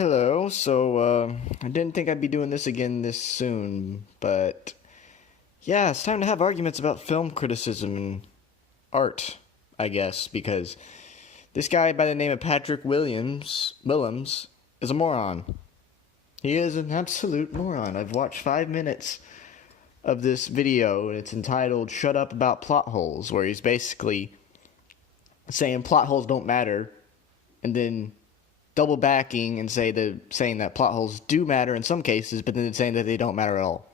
Hello. I didn't think I'd be doing this again this soon, but yeah, it's time to have arguments about film criticism and art, I guess, because this guy by the name of Patrick Willems is a moron. He is an absolute moron. I've watched 5 minutes of this video, and it's entitled "Shut Up About Plot Holes," where he's basically saying plot holes don't matter, and then double backing and saying that plot holes do matter in some cases, but then saying that they don't matter at all.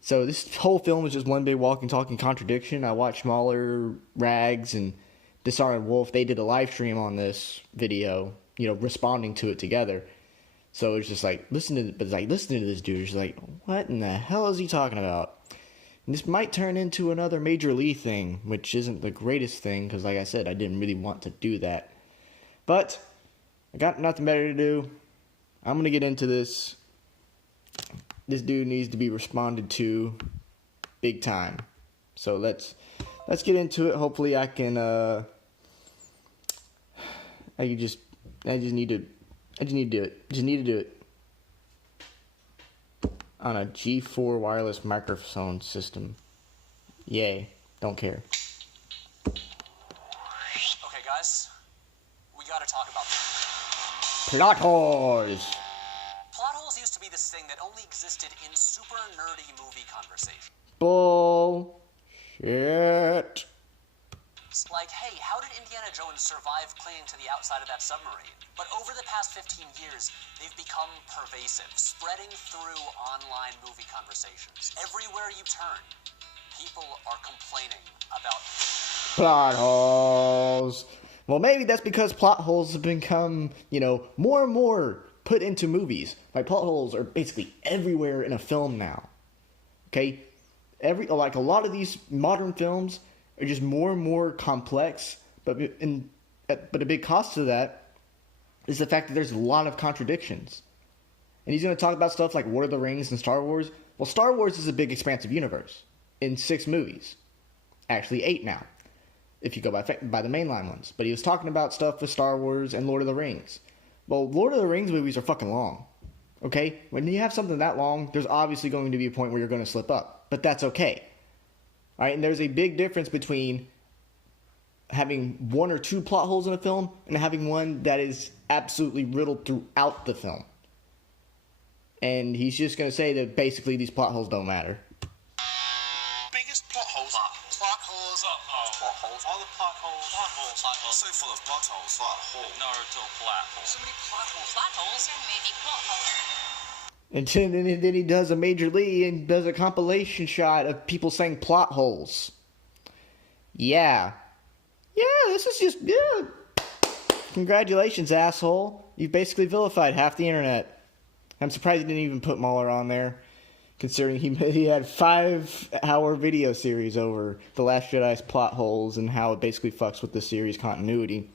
So this whole film is just one big walking, talking contradiction. I watched Smaller Rags and Dishonored Wolf. They did a live stream on this video, responding to it together. So it's just like, listening to this dude. It's like, what in the hell is he talking about? And this might turn into another Major League thing, which isn't the greatest thing, because like I said, I didn't really want to do that. But I got nothing better to do. I'm going to get into this. This dude needs to be responded to big time. So let's get into it. Hopefully I can I just need to do it. On a G4 wireless microphone system. Yay. Don't care. Okay, guys. We gotta talk about Plot holes. Plot holes used to be this thing that only existed in super nerdy movie conversation. Bullshit. It's like, hey, how did Indiana Jones survive clinging to the outside of that submarine? But over the past 15 years, they've become pervasive, spreading through online movie conversations. Everywhere you turn, people are complaining about Plot holes. Well, maybe that's because plot holes have become, more and more put into movies. Like, plot holes are basically everywhere in a film now. Okay? A lot of these modern films are just more and more complex, but a big cost to that is the fact that there's a lot of contradictions. And he's going to talk about stuff like Lord of the Rings and Star Wars. Well, Star Wars is a big expansive universe in 6 movies. Actually, 8 now, if you go by the mainline ones. But he was talking about stuff with Star Wars and Lord of the Rings. Well, Lord of the Rings movies are fucking long. Okay? When you have something that long, there's obviously going to be a point where you're going to slip up. But that's okay. All right? And there's a big difference between having 1 or 2 plot holes in a film and having one that is absolutely riddled throughout the film. And he's just going to say that basically these plot holes don't matter. Biggest plot holes. Plot holes. Plot holes. All the plot holes. Plot holes. Plot holes. So full of plot holes. Plot holes. Naruto plot holes. So many plot holes. Plot holes and maybe plot holes. And then he does a Major League and does a compilation shot of people saying plot holes. Yeah. Yeah, this is just, yeah. Congratulations, asshole. You've basically vilified half the internet. I'm surprised he didn't even put Mahler on there, considering he had 5-hour video series over The Last Jedi's plot holes and how it basically fucks with the series continuity.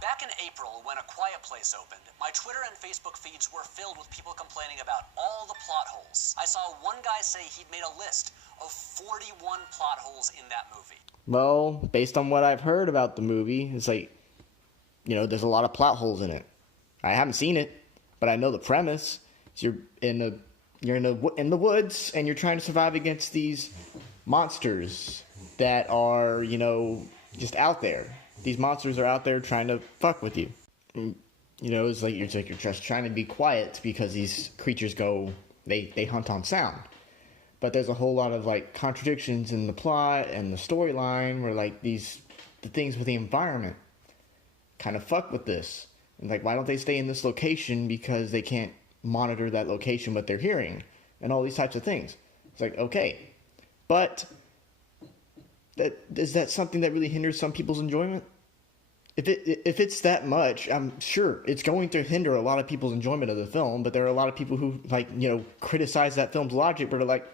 Back in April, when A Quiet Place opened, my Twitter and Facebook feeds were filled with people complaining about all the plot holes. I saw one guy say he'd made a list of 41 plot holes in that movie. Well, based on what I've heard about the movie, it's like, there's a lot of plot holes in it. I haven't seen it, but I know the premise. You're in the woods, and you're trying to survive against these monsters that are, just out there. These monsters are out there trying to fuck with you. It's like you're just trying to be quiet because these creatures they hunt on sound. But there's a whole lot of contradictions in the plot and the storyline where the things with the environment kind of fuck with this. And why don't they stay in this location because they can't monitor that location what they're hearing and all these types of things. It's like, okay, but is that something that really hinders some people's enjoyment? If it's that much, I'm sure it's going to hinder a lot of people's enjoyment of the film. But there are a lot of people who criticize that film's logic, but are like,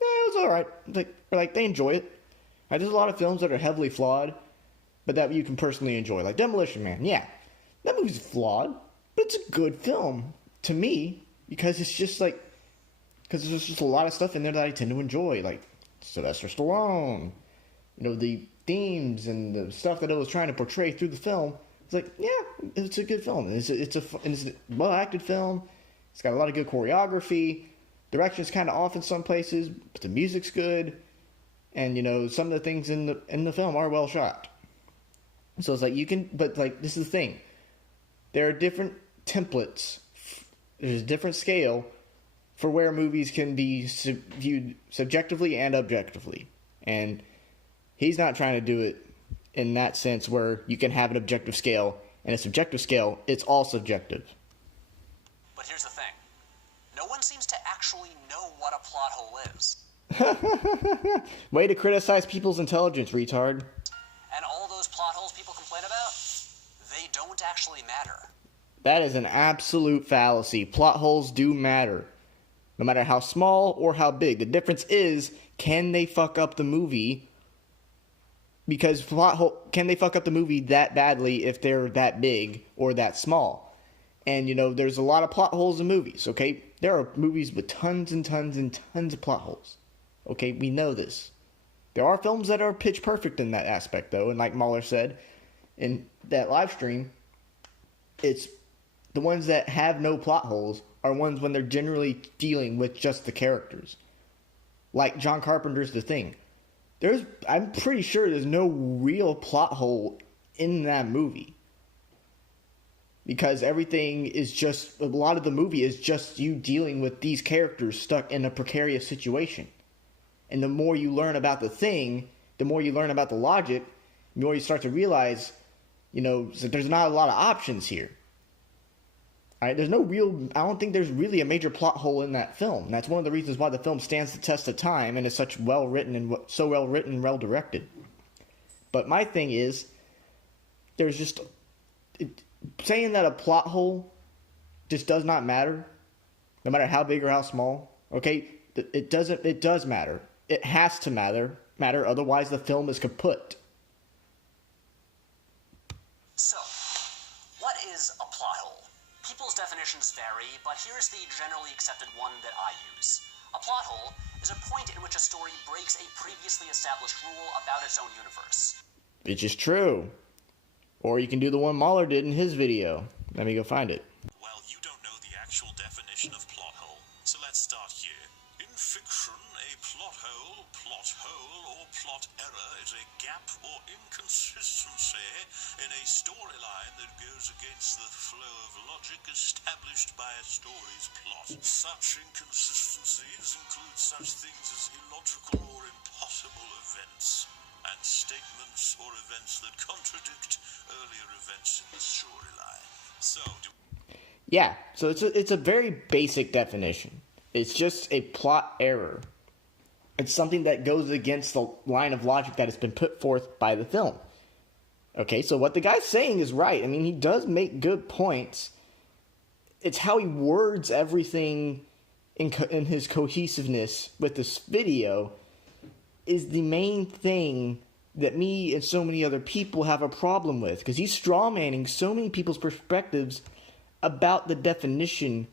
it was all right. They enjoy it. There's a lot of films that are heavily flawed, but that you can personally enjoy, like Demolition Man. Yeah, that movie's flawed, but it's a good film to me because it's just because there's just a lot of stuff in there that I tend to enjoy, like Sylvester Stallone. The themes and the stuff that it was trying to portray through the film. It's It's like, yeah, it's a good film. It's a well-acted film. It's got a lot of good choreography. Direction's kind of off in some places, but the music's good. And, some of the things in the film are well shot. So it's like but like, this is the thing. There are different templates. There's a different scale for where movies can be viewed subjectively and objectively. And he's not trying to do it in that sense where you can have an objective scale and a subjective scale. It's all subjective. But here's the thing. No one seems to actually know what a plot hole is. Way to criticize people's intelligence, retard. And all those plot holes people complain about, they don't actually matter. That is an absolute fallacy. Plot holes do matter. No matter how small or how big. The difference is, can they fuck up the movie? Because can they fuck up the movie that badly if they're that big or that small? And, there's a lot of plot holes in movies, okay? There are movies with tons and tons and tons of plot holes. Okay, we know this. There are films that are pitch perfect in that aspect, though. And like Mahler said in that live stream, it's the ones that have no plot holes are ones when they're generally dealing with just the characters. Like John Carpenter's The Thing. I'm pretty sure there's no real plot hole in that movie. Because everything is just, a lot of the movie is just you dealing with these characters stuck in a precarious situation. And the more you learn about the thing, the more you learn about the logic, the more you start to realize, that there's not a lot of options here. Alright, I don't think there's really a major plot hole in that film. And that's one of the reasons why the film stands the test of time and is so well written and well directed. But my thing is, there's just, saying that a plot hole just does not matter, no matter how big or how small, okay? It does matter. It has to matter, otherwise the film is kaput. So, what is a plot hole? People's definitions vary, but here's the generally accepted one that I use. A plot hole is a point in which a story breaks a previously established rule about its own universe. Which is true. Or you can do the one Mahler did in his video. Let me go find it. Well, you don't know the actual definition of plot hole, so let's start here. In fiction, a plot hole, or plot error is a gap or inconsistency in a storyline that goes against the flow of logic established by a story's plot. Such inconsistencies include such things as illogical or impossible events, and statements or events that contradict earlier events in the storyline. Yeah, so it's a very basic definition. It's just a plot error. It's something that goes against the line of logic that has been put forth by the film. Okay, so what the guy's saying is right. I mean, he does make good points. It's how he words everything in his cohesiveness with this video is the main thing that me and so many other people have a problem with. Because he's strawmanning so many people's perspectives about the definition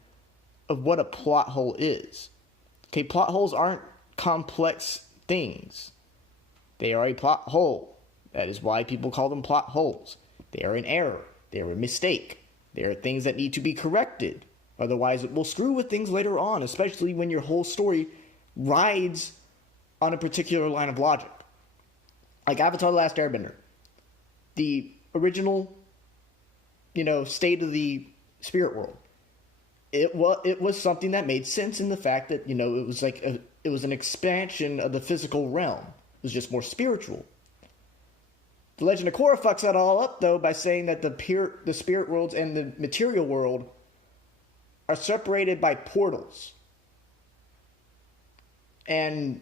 of what a plot hole is. Okay, plot holes aren't complex things. They are a plot hole. That is why people call them plot holes. They are an error. They are a mistake. They are things that need to be corrected. Otherwise, it will screw with things later on, especially when your whole story rides on a particular line of logic. Like Avatar: The Last Airbender. The original, state of the spirit world. It was something that made sense in the fact that, it was an expansion of the physical realm. It was just more spiritual. The Legend of Korra fucks that all up, though, by saying that the spirit worlds and the material world are separated by portals. And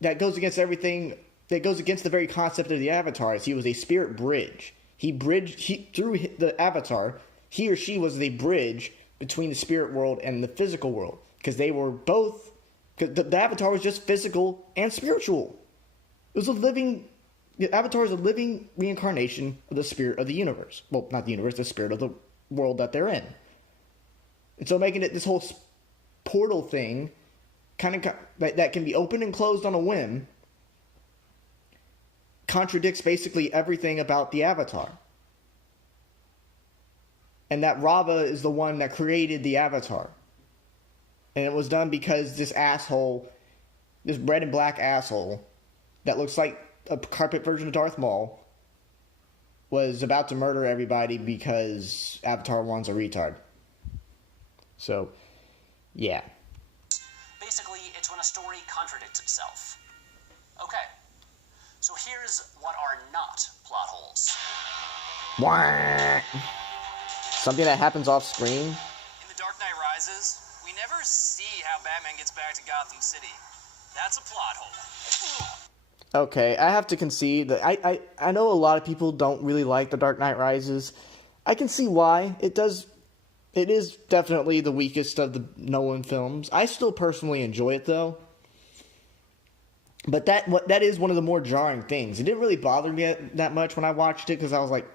that goes against everything, that goes against the very concept of the Avatar, as he was a spirit bridge. Through the Avatar, he or she was the bridge between the spirit world and the physical world. Because they were both, because the Avatar was just physical and spiritual. The Avatar is a living reincarnation of the spirit of the universe. Well, not the universe, the spirit of the world that they're in. And so making it this whole portal thing, that can be opened and closed on a whim, contradicts basically everything about the Avatar. and that Rava is the one that created the Avatar. And it was done because this asshole, this red and black asshole, that looks like a carpet version of Darth Maul, was about to murder everybody because Avatar 1's a retard. So, yeah. Basically, it's when a story contradicts itself. Okay, so here's what are not plot holes. Wah! Something that happens off screen. In The Dark Knight Rises, we never see how Batman gets back to Gotham City. That's a plot hole. Okay, I have to concede that I know a lot of people don't really like The Dark Knight Rises. I can see why. It is definitely the weakest of the Nolan films. I still personally enjoy it, though. But that is one of the more jarring things. It didn't really bother me that much when I watched it, because I was like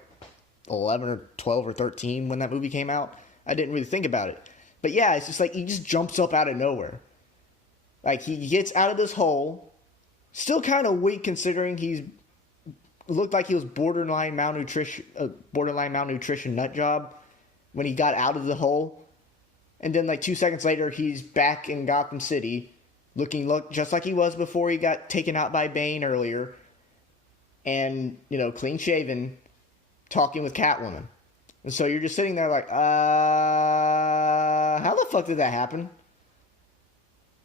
11 or 12 or 13 when that movie came out. I didn't really think about it. But yeah, it's just like he just jumps up out of nowhere. Like, he gets out of this hole, still kind of weak considering looked like he was borderline malnutrition nut job when he got out of the hole. And then like 2 seconds later, he's back in Gotham City, looking just like he was before he got taken out by Bane earlier. And, clean shaven, talking with Catwoman. And so you're just sitting there like, how the fuck did that happen?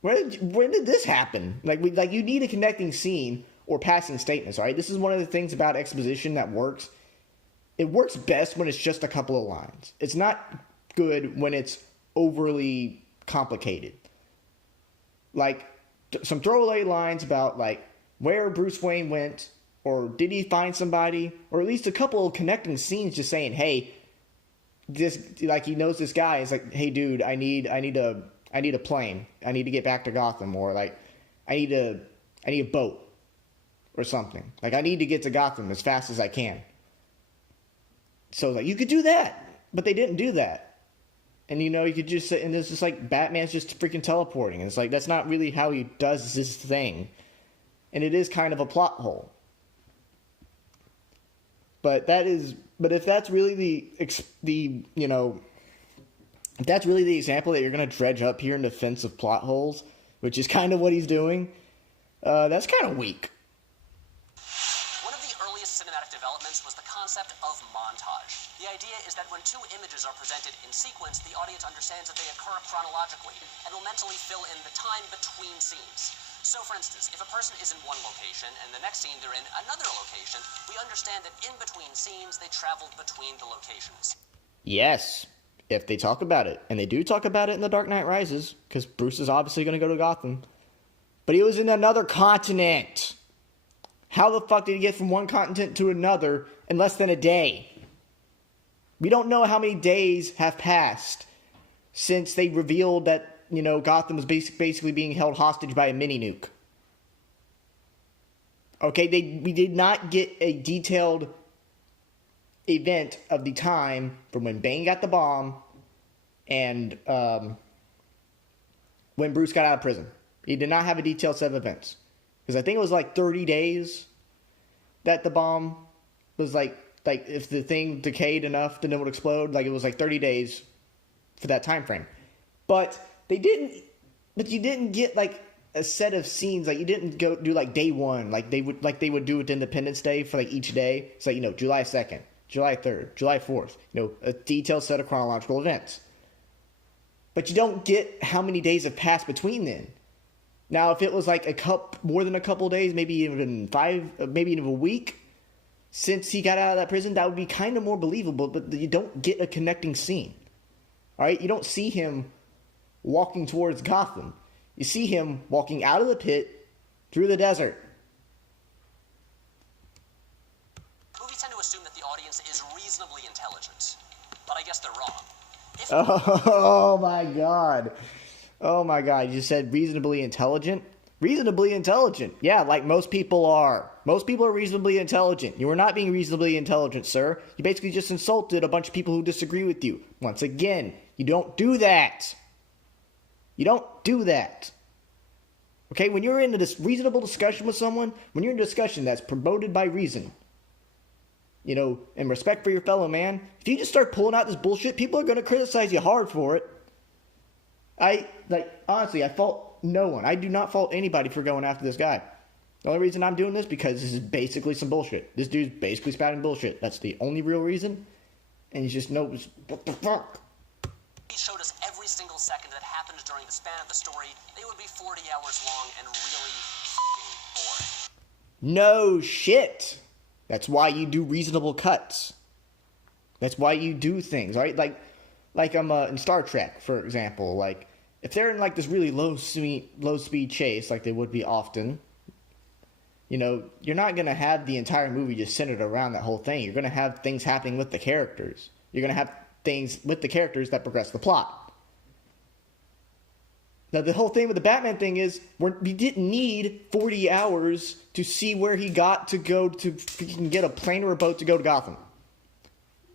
When did this happen? Like you need a connecting scene or passing statements, all right? This is one of the things about exposition that works. It works best when it's just a couple of lines. It's not good when it's overly complicated. Like, some throwaway lines about, like, where Bruce Wayne went, or did he find somebody, or at least a couple of connecting scenes just saying, hey, he knows this guy. It's like, hey, dude, I need a plane. I need to get back to Gotham, or like, I need a boat or something. Like, I need to get to Gotham as fast as I can. So like, you could do that, but they didn't do that. And you could just and it's just like Batman's just freaking teleporting. And it's like, that's not really how he does his thing. And it is kind of a plot hole. But if that's really if that's really the example that you're going to dredge up here in defense of plot holes, which is kind of what he's doing, that's kind of weak. One of the earliest cinematic developments was the concept of montage. The idea is that when two images are presented in sequence, the audience understands that they occur chronologically and will mentally fill in the time between scenes. So, for instance, if a person is in one location and the next scene they're in another location, we understand that in between scenes they traveled between the locations. Yes. If they talk about it. And they do talk about it in The Dark Knight Rises, because Bruce is obviously going to go to Gotham. But he was in another continent. How the fuck did he get from one continent to another in less than a day? We don't know how many days have passed since they revealed that, Gotham was basically being held hostage by a mini-nuke. Okay, we did not get a detailed event of the time from when Bane got the bomb and when Bruce got out of prison. He did not have a detailed set of events. Because I think it was like 30 days that the bomb was like if the thing decayed enough, then it would explode. Like, it was like 30 days for that time frame. But you didn't get like a set of scenes. Like, you didn't go do like day one like they would do with Independence Day for like each day. It's like, July 2nd, July 3rd, July 4th, a detailed set of chronological events. But you don't get how many days have passed between then. Now, if it was like more than a couple days, maybe even 5, maybe even a week since he got out of that prison, that would be kind of more believable, but you don't get a connecting scene. All right? You don't see him walking towards Gotham. You see him walking out of the pit through the desert. Movies tend to assume that the audience is reasonably intelligent, but I guess they're wrong. Oh my God. Oh my God. You said reasonably intelligent? Reasonably intelligent. Yeah, like most people are. Most people are reasonably intelligent. You are not being reasonably intelligent, sir. You basically just insulted a bunch of people who disagree with you. Once again, you don't do that. You don't do that. Okay, when you're in this reasonable discussion with someone, when you're in a discussion that's promoted by reason, you know, and respect for your fellow man, if you just start pulling out this bullshit, people are going to criticize you hard for it. Honestly, I fault no one. I do not fault anybody for going after this guy. The only reason I'm doing this because this is basically some bullshit. This dude's basically spouting bullshit. That's the only real reason. And he just knows what the fuck. He showed us every single second that happened during the span of the story. They would be 40 hours long and really f***ing boring. No shit. That's why you do reasonable cuts. That's why you do things, right? Like in Star Trek, for example. Like, if they're in like this really low speed chase, like they would be often, you know, you're not going to have the entire movie just centered around that whole thing. You're going to have things happening with the characters. You're going to have things with the characters that progress the plot. Now, the whole thing with the Batman thing is we didn't need 40 hours to see where he got to go to freaking get a plane or a boat to go to Gotham.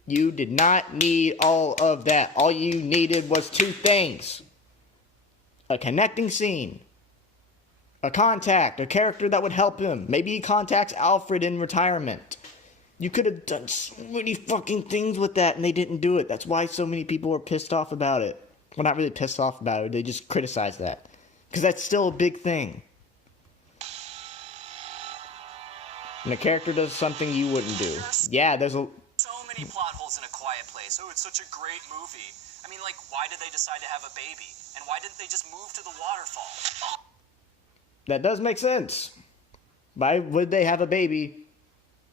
You did not need all of that. All you needed was two things. A connecting scene. A contact, a character that would help him. Maybe he contacts Alfred in retirement. You could have done so many fucking things with that, and they didn't do it. That's why so many people are pissed off about it. Well, not really pissed off about it. They just criticize that. Because that's still a big thing. When a character does something you wouldn't do. Yeah, there's so many plot holes in A Quiet Place. Oh, it's such a great movie. I mean, like, why did they decide to have a baby? And why didn't they just move to the waterfall? That does make sense. Why would they have a baby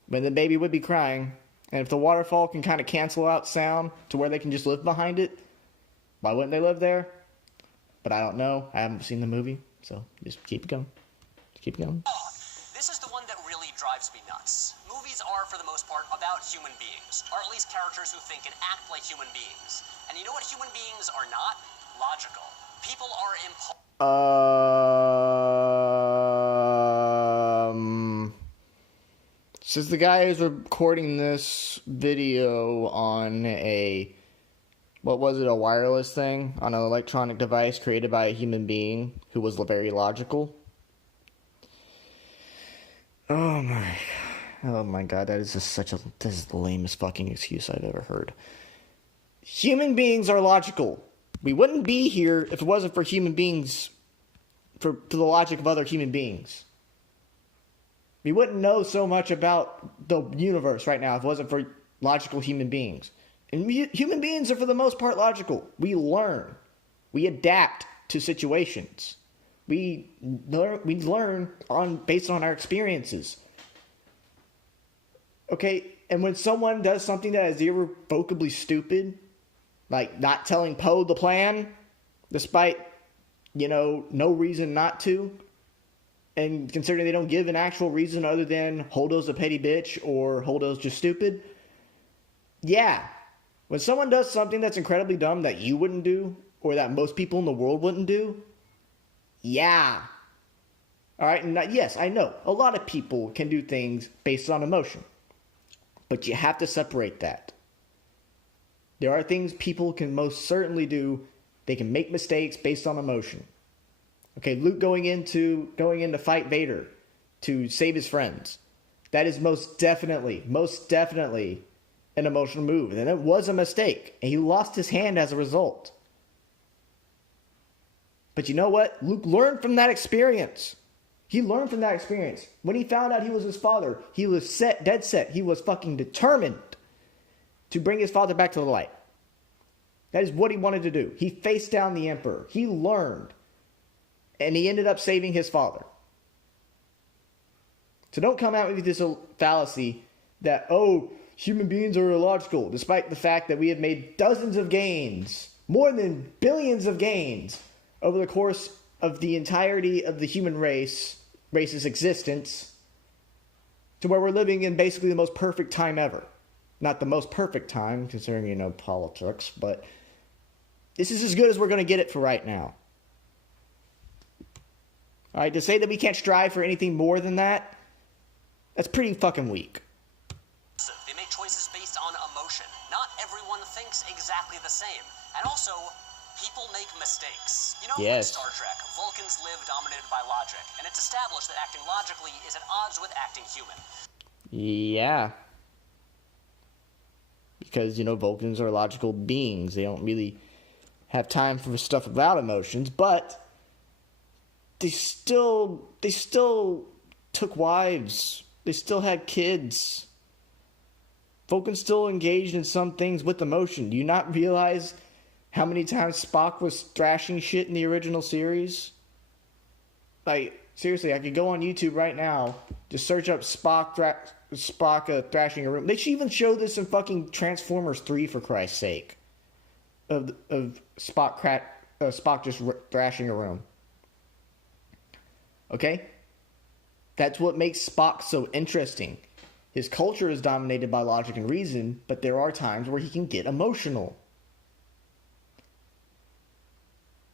when the baby would be crying? And if the waterfall can kind of cancel out sound to where they can just live behind it, why wouldn't they live there? But I don't know. I haven't seen the movie, so just keep it going. Just keep it going. This is the one that really drives me nuts. Movies are, for the most part, about human beings, or at least characters who think and act like human beings. And you know what human beings are not? Logical. People are Since the guy is recording this video on a wireless thing, on an electronic device created by a human being who was very logical. Oh my god, that is just this is the lamest fucking excuse I've ever heard. Human beings are logical. We wouldn't be here if it wasn't for human beings, for the logic of other human beings. We wouldn't know so much about the universe right now if it wasn't for logical human beings. And human beings are, for the most part, logical. We learn. We adapt to situations. We learn based on our experiences. Okay, and when someone does something that is irrevocably stupid, like not telling Poe the plan, despite, no reason not to, and considering they don't give an actual reason other than Holdo's a petty bitch or Holdo's just stupid, yeah. When someone does something that's incredibly dumb that you wouldn't do, or that most people in the world wouldn't do, yeah. Alright, and yes, I know, a lot of people can do things based on emotion. But you have to separate that. There are things people can most certainly do. They can make mistakes based on emotion. Okay, Luke going in to fight Vader to save his friends. That is most definitely an emotional move. And it was a mistake. And he lost his hand as a result. But you know what? Luke learned from that experience. He learned from that experience. When he found out he was his father, he was dead set. He was fucking determined to bring his father back to the light. That is what he wanted to do. He faced down the Emperor. He learned. And he ended up saving his father. So don't come out with this fallacy that, human beings are illogical, despite the fact that we have made dozens of gains, more than billions of gains, over the course of the entirety of the human race's existence, to where we're living in basically the most perfect time ever. Not the most perfect time, considering, politics, but this is as good as we're going to get it for right now. Alright, to say that we can't strive for anything more than that, that's pretty fucking weak. They make choices based on emotion. Not everyone thinks exactly the same. And also, people make mistakes. In Star Trek, Vulcans live dominated by logic, and it's established that acting logically is at odds with acting human. Yeah. because, Vulcans are logical beings. They don't really have time for stuff without emotions, but they still took wives. They still had kids. Vulcans still engaged in some things with emotion. Do you not realize how many times Spock was thrashing shit in the original series? Like, seriously, I could go on YouTube right now, just search up Spock thrashing a room. They should even show this in fucking Transformers 3, for Christ's sake. Of Spock just thrashing a room. Okay? That's what makes Spock so interesting. His culture is dominated by logic and reason, but there are times where he can get emotional.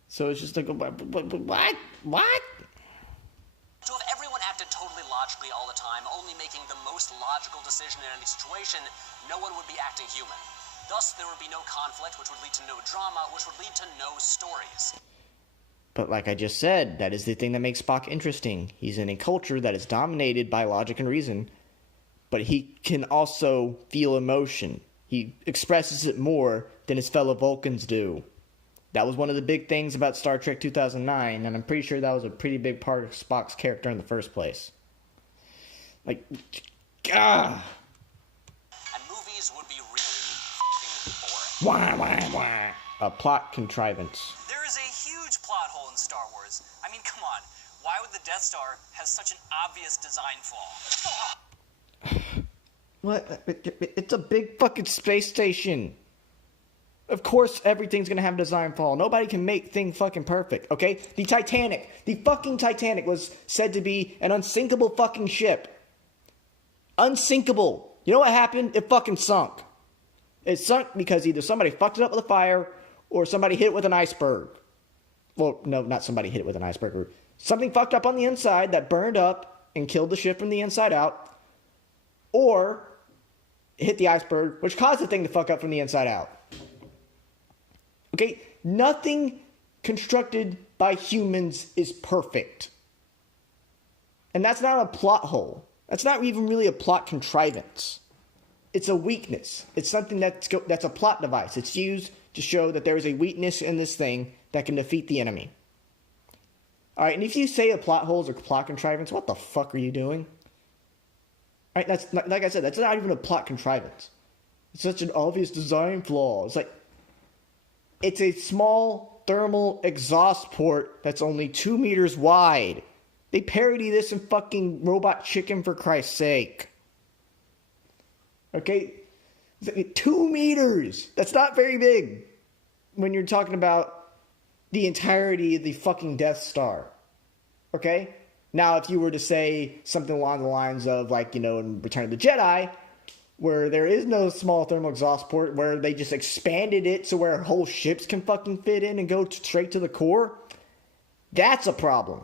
So it's just like, what? So if everyone acted totally logically all the time, only making the most logical decision in any situation, no one would be acting human. Thus, there would be no conflict, which would lead to no drama, which would lead to no stories. But like I just said, that is the thing that makes Spock interesting. He's in a culture that is dominated by logic and reason, but he can also feel emotion. He expresses it more than his fellow Vulcans do. That was one of the big things about Star Trek 2009, and I'm pretty sure that was a pretty big part of Spock's character in the first place. Like, gah! And movies would be really boring. Why? A plot contrivance. There is a huge plot hole in Star Wars. I mean, come on. Why would the Death Star have such an obvious design flaw? What? It's a big fucking space station. Of course everything's gonna have a design flaw. Nobody can make things fucking perfect, okay? The fucking Titanic was said to be an unsinkable fucking ship. Unsinkable. You know what happened? It fucking sunk. It sunk because either somebody fucked it up with a fire or somebody hit it with an iceberg. Well, no, not somebody hit it with an iceberg. Something fucked up on the inside that burned up and killed the ship from the inside out. Or hit the iceberg, which caused the thing to fuck up from the inside out. Okay? Nothing constructed by humans is perfect. And that's not a plot hole. That's not even really a plot contrivance. It's a weakness. It's something that's a plot device. It's used to show that there is a weakness in this thing that can defeat the enemy. Alright, and if you say a plot hole is a plot contrivance, what the fuck are you doing? Alright, that's like I said, that's not even a plot contrivance. It's such an obvious design flaw. It's like, it's a small thermal exhaust port that's only 2 meters wide. They parody this in fucking Robot Chicken, for Christ's sake. Okay? 2 meters! That's not very big when you're talking about the entirety of the fucking Death Star. Okay? Now, if you were to say something along the lines of, like, in Return of the Jedi, where there is no small thermal exhaust port, where they just expanded it so where whole ships can fucking fit in and go straight to the core, that's a problem.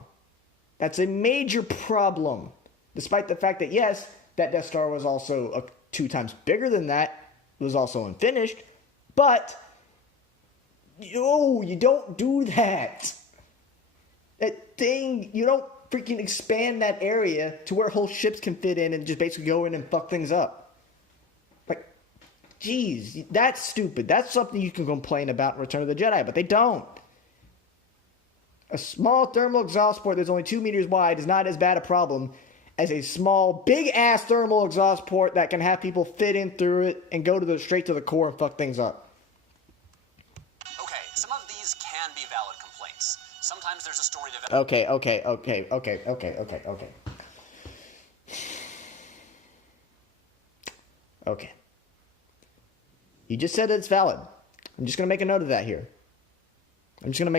That's a major problem. Despite the fact that, yes, that Death Star was also 2 times bigger than that, it was also unfinished, but, you don't do that. That thing, you don't freaking expand that area to where whole ships can fit in and just basically go in and fuck things up. Like, jeez, that's stupid. That's something you can complain about in Return of the Jedi, but they don't. A small thermal exhaust port that's only 2 meters wide is not as bad a problem as a small, big-ass thermal exhaust port that can have people fit in through it and go straight to the core and fuck things up. Okay, some of these can be valid complaints. Sometimes there's a story developed. Okay. You just said it's valid. I'm just going to make a note of that here. Development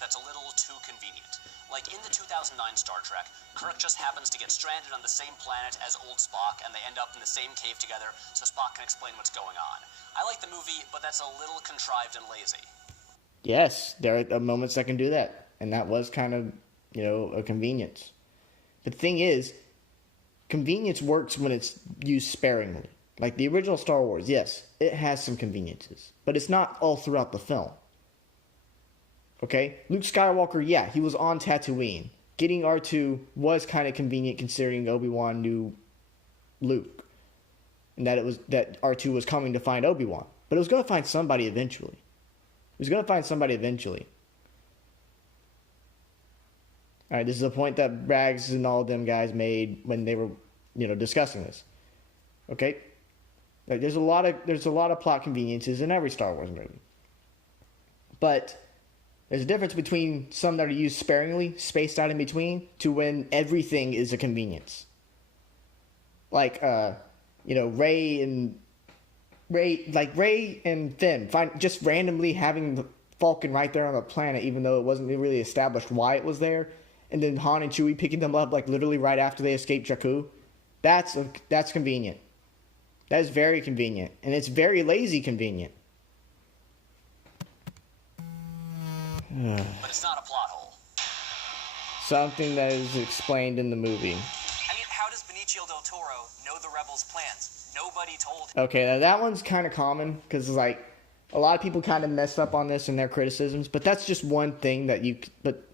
that's a little too convenient. Like in the 2009 Star Trek, Kirk just happens to get stranded on the same planet as old Spock, and they end up in the same cave together so Spock can explain what's going on. I like the movie, but that's a little contrived and lazy. Yes, there are moments that can do that. And that was kind of, a convenience. But the thing is, convenience works when it's used sparingly. Like the original Star Wars, yes, it has some conveniences. But it's not all throughout the film. Okay? Luke Skywalker, yeah, he was on Tatooine. Getting R2 was kind of convenient considering Obi-Wan knew Luke. and that R2 was coming to find Obi-Wan. But it was going to find somebody eventually. It was going to find somebody eventually. All right, this is a point that Rags and all of them guys made when they were, discussing this. Okay, like there's a lot of plot conveniences in every Star Wars movie, but there's a difference between some that are used sparingly, spaced out in between, to when everything is a convenience. Like, Rey and Finn just randomly having the Falcon right there on the planet, even though it wasn't really established why it was there, and then Han and Chewie picking them up like literally right after they escaped Jakku. That's convenient. That is very convenient, and it's very lazy convenient. But it's not a plot hole. Something that is explained in the movie. I mean, how does Benicio del Toro know the rebels' plans? Nobody told him. Okay, now that one's kind of common, because, like, a lot of people kind of messed up on this in their criticisms, but that's just one thing but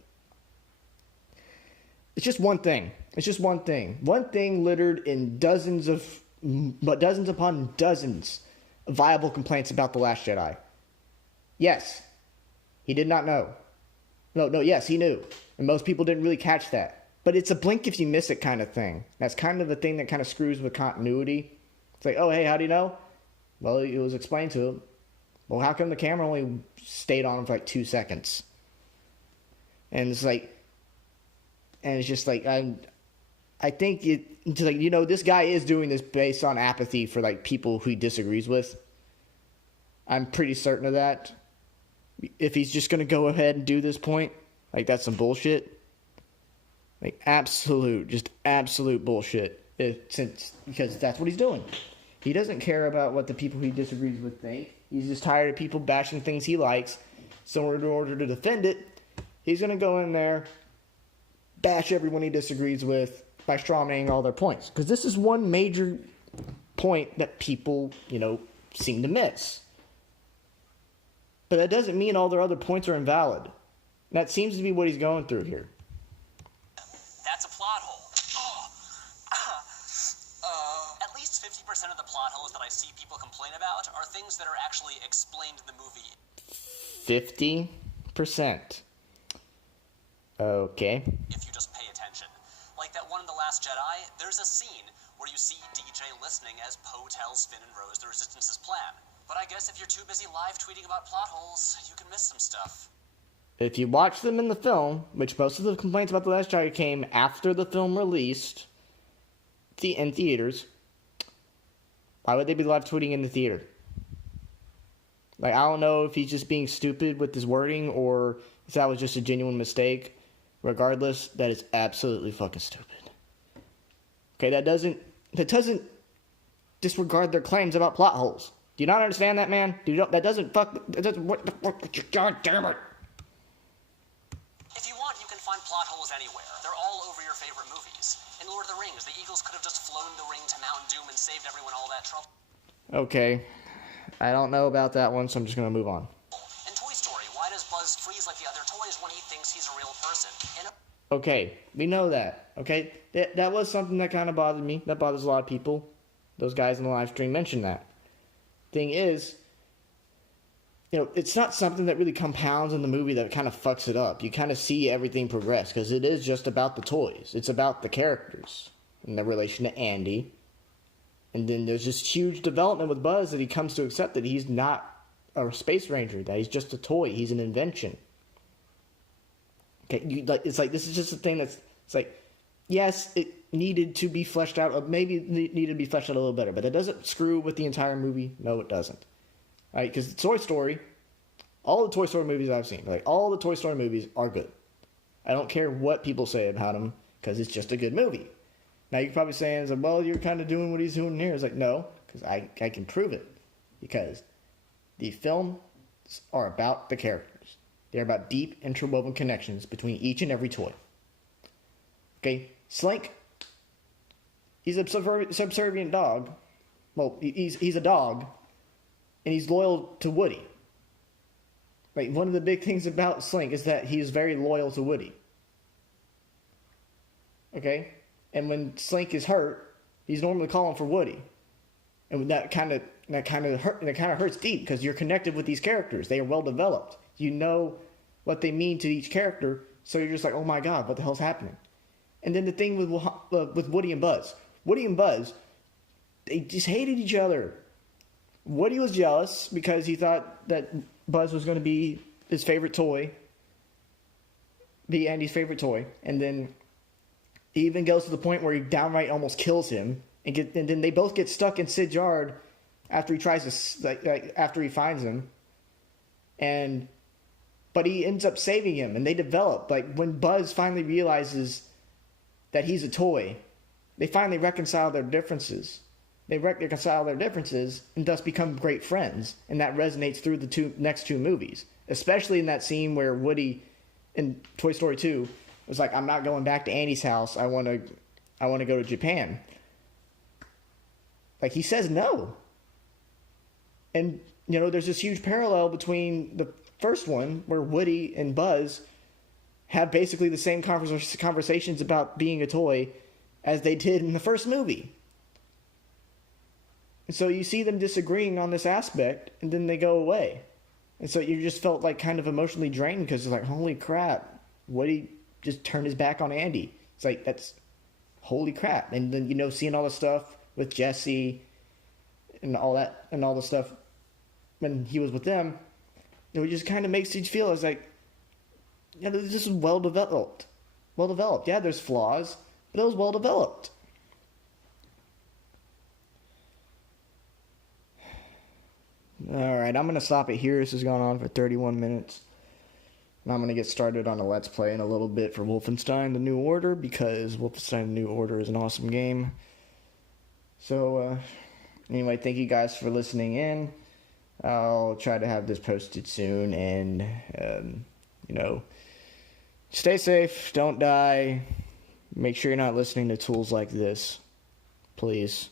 it's just one thing. It's just one thing. One thing littered in dozens upon dozens of viable complaints about The Last Jedi. Yes, he did not know. Yes, he knew. And most people didn't really catch that. But it's a blink if you miss it kind of thing. That's kind of the thing that kind of screws with continuity. It's like, oh, hey, how do you know? Well, it was explained to him. Well, how come the camera only stayed on him for like 2 seconds? And it's just like, I think it's like, this guy is doing this based on apathy for like people who he disagrees with. I'm pretty certain of that. If he's just going to go ahead and do this point, like, that's some bullshit. Like, absolute bullshit. Because that's what he's doing. He doesn't care about what the people he disagrees with think. He's just tired of people bashing things he likes. So in order to defend it, he's going to go in there, bash everyone he disagrees with by strawmanning all their points. Because this is one major point that people, seem to miss. But that doesn't mean all their other points are invalid. And that seems to be what he's going through here. That's a plot hole. At least 50% of the plot holes that I see people complain about are things that are actually explained in the movie. 50%. Okay. If you just pay attention. Like that one in The Last Jedi, there's a scene where you see DJ listening as Poe tells Finn and Rose the Resistance's plan. But I guess if you're too busy live tweeting about plot holes, you can miss some stuff. If you watch them in the film, which most of the complaints about The Last Jedi came after the film released in theaters, why would they be live tweeting in the theater? Like, I don't know if he's just being stupid with his wording or if that was just a genuine mistake. Regardless, that is absolutely fucking stupid. Okay, that doesn't disregard their claims about plot holes. Do you not understand that, man? What the fuck, God damn it. If you want, you can find plot holes anywhere. They're all over your favorite movies. In Lord of the Rings, the Eagles could have just flown the ring to Mount Doom and saved everyone all that trouble. Okay. I don't know about that one, so I'm just going to move on. In Toy Story, why does Buzz freeze like the other toys when he thinks he's a real person? Okay, we know that. Okay? That was something that kind of bothered me. That bothers a lot of people. Those guys in the live stream mentioned that. Thing is, it's not something that really compounds in the movie that kind of fucks it up. You kind of see everything progress because it is just about the toys. It's about the characters and their relation to Andy. And then there's this huge development with Buzz that he comes to accept that he's not a space ranger, that he's just a toy. He's an invention. Okay, it's like this is just a thing it's like, yes, it needed to be fleshed out, or maybe it needed to be fleshed out a little better, but it doesn't screw with the entire movie. No, it doesn't. All right, because Toy Story, all the Toy Story movies I've seen, like all the Toy Story movies are good. I don't care what people say about them because it's just a good movie. Now you're probably saying, well, you're kind of doing what he's doing here. It's like, no, because I can prove it. Because the films are about the characters. They're about deep interwoven connections between each and every toy. Okay, Slink, he's a subservient dog. Well, he's a dog, and he's loyal to Woody. Like, one of the big things about Slink is that he's very loyal to Woody. Okay? And when Slink is hurt, he's normally calling for Woody. And that kind of hurts deep because you're connected with these characters. They are well developed. You know what they mean to each character, so you're just like, oh my god, what the hell's happening? And then the thing with Woody and Buzz. Woody and Buzz, they just hated each other. Woody was jealous because he thought that Buzz was going to be his favorite toy, be Andy's favorite toy, and then he even goes to the point where he downright almost kills him, and then they both get stuck in Sid's yard after he tries to after he finds him, but he ends up saving him, and they develop when Buzz finally realizes that he's a toy, they finally reconcile their differences. They reconcile their differences and thus become great friends, and that resonates through the next two movies, especially in that scene where Woody in Toy Story 2 was like, I'm not going back to Andy's house. I want to go to Japan. He says no. And, there's this huge parallel between the first one where Woody and Buzz have basically the same conversations about being a toy as they did in the first movie. And so you see them disagreeing on this aspect, and then they go away. And so you just felt kind of emotionally drained because it's like, holy crap, Woody just turned his back on Andy. It's like, that's holy crap. And then, seeing all the stuff with Jesse and all that, and all the stuff when he was with them, it just kind of makes you feel it's like, this is well developed. Well developed. Yeah, there's flaws, but it was well developed. Alright, I'm going to stop it here. This has gone on for 31 minutes. And I'm going to get started on a Let's Play in a little bit for Wolfenstein The New Order, because Wolfenstein The New Order is an awesome game. So, anyway, thank you guys for listening in. I'll try to have this posted soon, and, stay safe, don't die. Make sure you're not listening to tools like this, please.